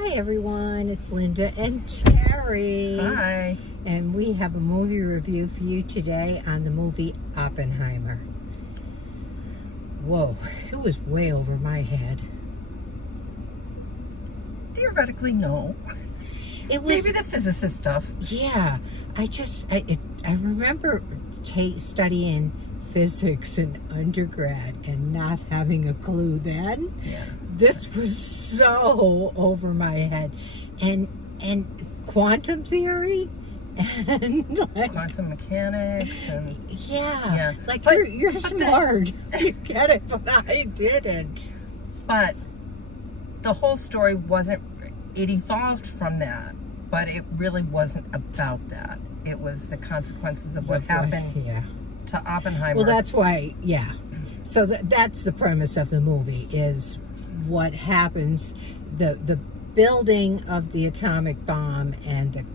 Hi everyone, it's Linda and Terry. Hi. And we have a movie review for you today on the movie Oppenheimer. Whoa, it was way over my head. Theoretically, no. It was maybe the physicist stuff. Yeah, I remember studying physics in undergrad and not having a clue then. Yeah. This was so over my head, and quantum theory, and like quantum mechanics, and yeah. Like you're smart, you get it, but I didn't. But the whole story wasn't. It evolved from that, but it really wasn't about that. It was the consequences of what happened to Oppenheimer. Well, that's why, yeah. So that's the premise of the movie, is what happens, the building of the atomic bomb and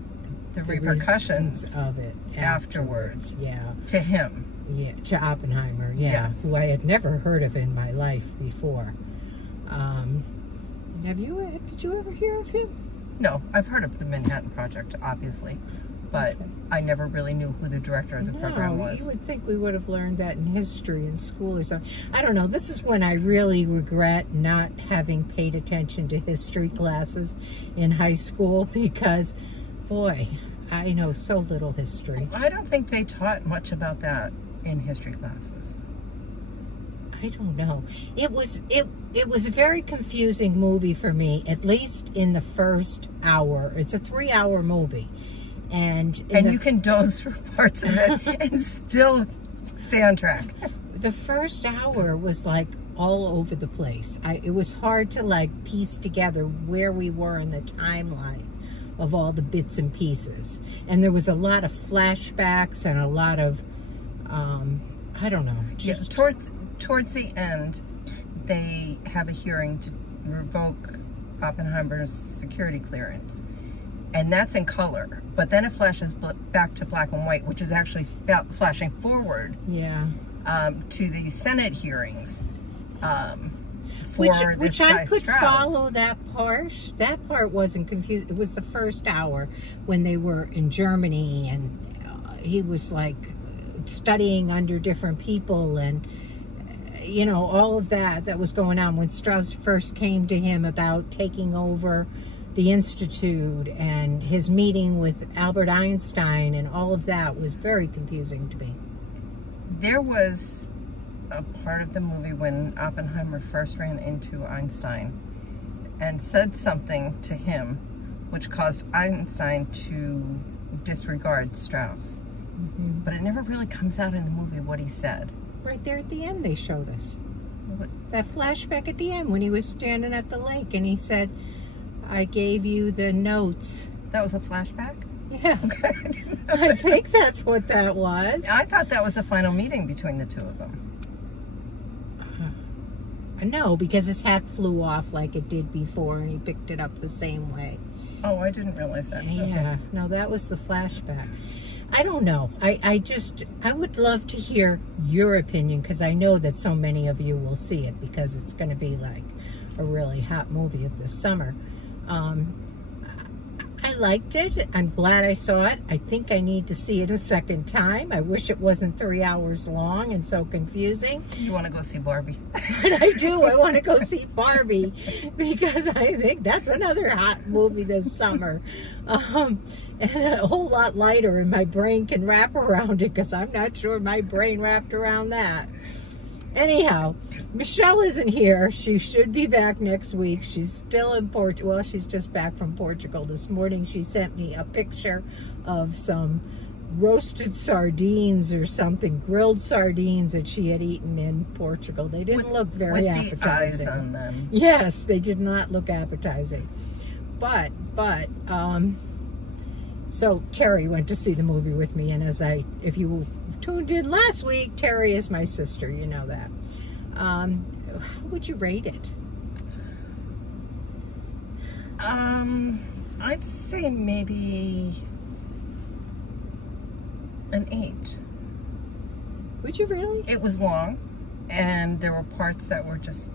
the repercussions of it afterwards. Yeah. To him. Yeah, to Oppenheimer, yeah. Yes. Who I had never heard of in my life before. Did you ever hear of him? No, I've heard of the Manhattan Project, obviously, but I never really knew who the director of the program was. You would think we would have learned that in history in school or something. I don't know. This is when I really regret not having paid attention to history classes in high school because, boy, I know so little history. I don't think they taught much about that in history classes. I don't know. It was a very confusing movie for me, at least in the first hour. It's a 3-hour movie. And you can doze through parts of it and still stay on track. The first hour was like all over the place. It was hard to like piece together where we were in the timeline of all the bits and pieces. And there was a lot of flashbacks and a lot of, I don't know. Just towards the end, they have a hearing to revoke Oppenheimer's security clearance. And that's in color, but then it flashes back to black and white, which is actually flashing forward to the Senate hearings which I could follow that part. That part wasn't confused. It was the first hour when they were in Germany and he was like studying under different people and you know, all of that was going on when Strauss first came to him about taking over the Institute and his meeting with Albert Einstein, and all of that was very confusing to me. There was a part of the movie when Oppenheimer first ran into Einstein and said something to him which caused Einstein to disregard Strauss. But it never really comes out in the movie what he said. Right there at the end they showed us. What? That flashback at the end when he was standing at the lake and he said, I gave you the notes. That was a flashback? Yeah. Okay. I think that's what that was. I thought that was the final meeting between the two of them. No, because his hat flew off like it did before and he picked it up the same way. Oh, I didn't realize that. Yeah. Okay. No, that was the flashback. I don't know. I would love to hear your opinion because I know that so many of you will see it because it's going to be like a really hot movie of the summer. I liked it. I'm glad I saw it. I think I need to see it a second time. I wish it wasn't 3 hours long and so confusing. You want to go see Barbie? But I do. I want to go see Barbie because I think that's another hot movie this summer. And a whole lot lighter and my brain can wrap around it because I'm not sure my brain wrapped around that. Anyhow, Michelle isn't here. She should be back next week. She's still in Portugal. Well, she's just back from Portugal. This morning she sent me a picture of some roasted sardines or something, grilled sardines that she had eten in Portugal. They didn't look very appetizing. The eyes on them. Yes, they did not look appetizing. But so Terry went to see the movie with me, and if you tuned in last week, Terry is my sister, you know that. How would you rate it? I'd say maybe an 8. Would you really? It was long, and there were parts that were just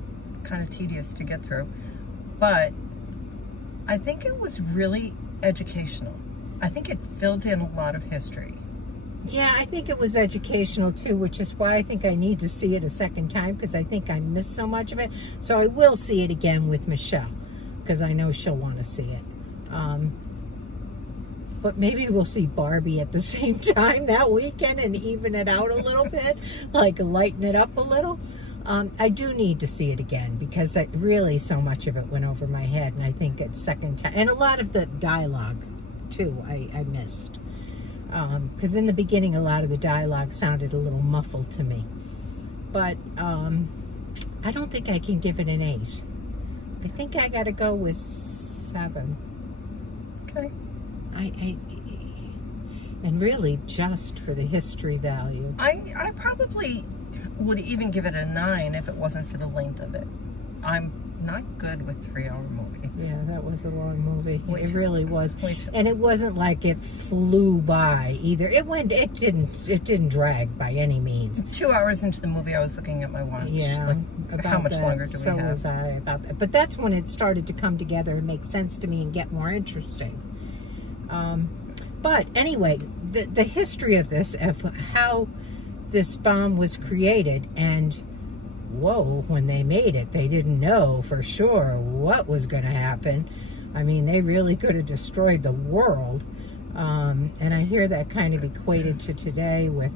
kind of tedious to get through, but I think it was really educational. I think it filled in a lot of history. Yeah, I think it was educational too, which is why I think I need to see it a second time, because I think I missed so much of it. So I will see it again with Michelle, because I know she'll want to see it. But maybe we'll see Barbie at the same time that weekend and even it out a little bit, like lighten it up a little. I do need to see it again, because really so much of it went over my head, and I think it's second time. And a lot of the dialogue too, I missed. Because in the beginning, a lot of the dialogue sounded a little muffled to me. But I don't think I can give it an 8. I think I got to go with 7. Okay. And really just for the history value. I probably would even give it a 9 if it wasn't for the length of it. I'm not good with 3-hour movies. Yeah, that was a long movie. It too really long. was. Too And it wasn't like it flew by either. It didn't drag by any means. 2 hours into the movie, I was looking at my watch. Yeah, like, how much longer do we have? So was I about that. But that's when it started to come together and make sense to me and get more interesting. But anyway, the history of this, of how this bomb was created, and whoa, when they made it, they didn't know for sure what was going to happen. I mean, they really could have destroyed the world. And I hear that kind of equated to today with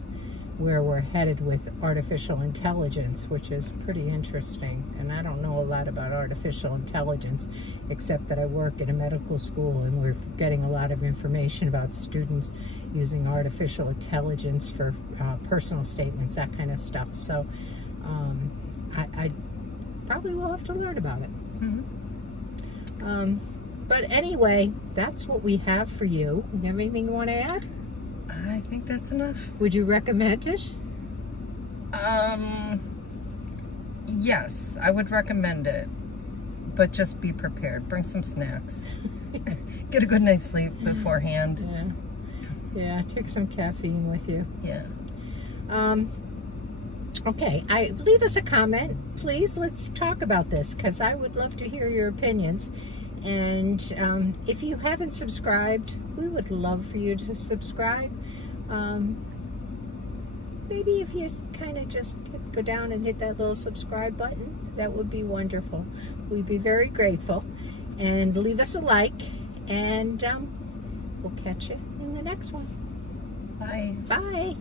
where we're headed with artificial intelligence, which is pretty interesting. And I don't know a lot about artificial intelligence, except that I work in a medical school, and we're getting a lot of information about students using artificial intelligence for personal statements, that kind of stuff. So I probably will have to learn about it. Mm-hmm. But anyway, that's what we have for you. You have anything you want to add? I think that's enough. Would you recommend it? Yes, I would recommend it, but just be prepared. Bring some snacks. Get a good night's sleep beforehand. Yeah, take some caffeine with you. Yeah. Okay, leave us a comment, please. Let's talk about this, because I would love to hear your opinions. And if you haven't subscribed, we would love for you to subscribe. Maybe if you kind of just go down and hit that little subscribe button, that would be wonderful. We'd be very grateful. And leave us a like, and we'll catch you in the next one. Bye. Bye.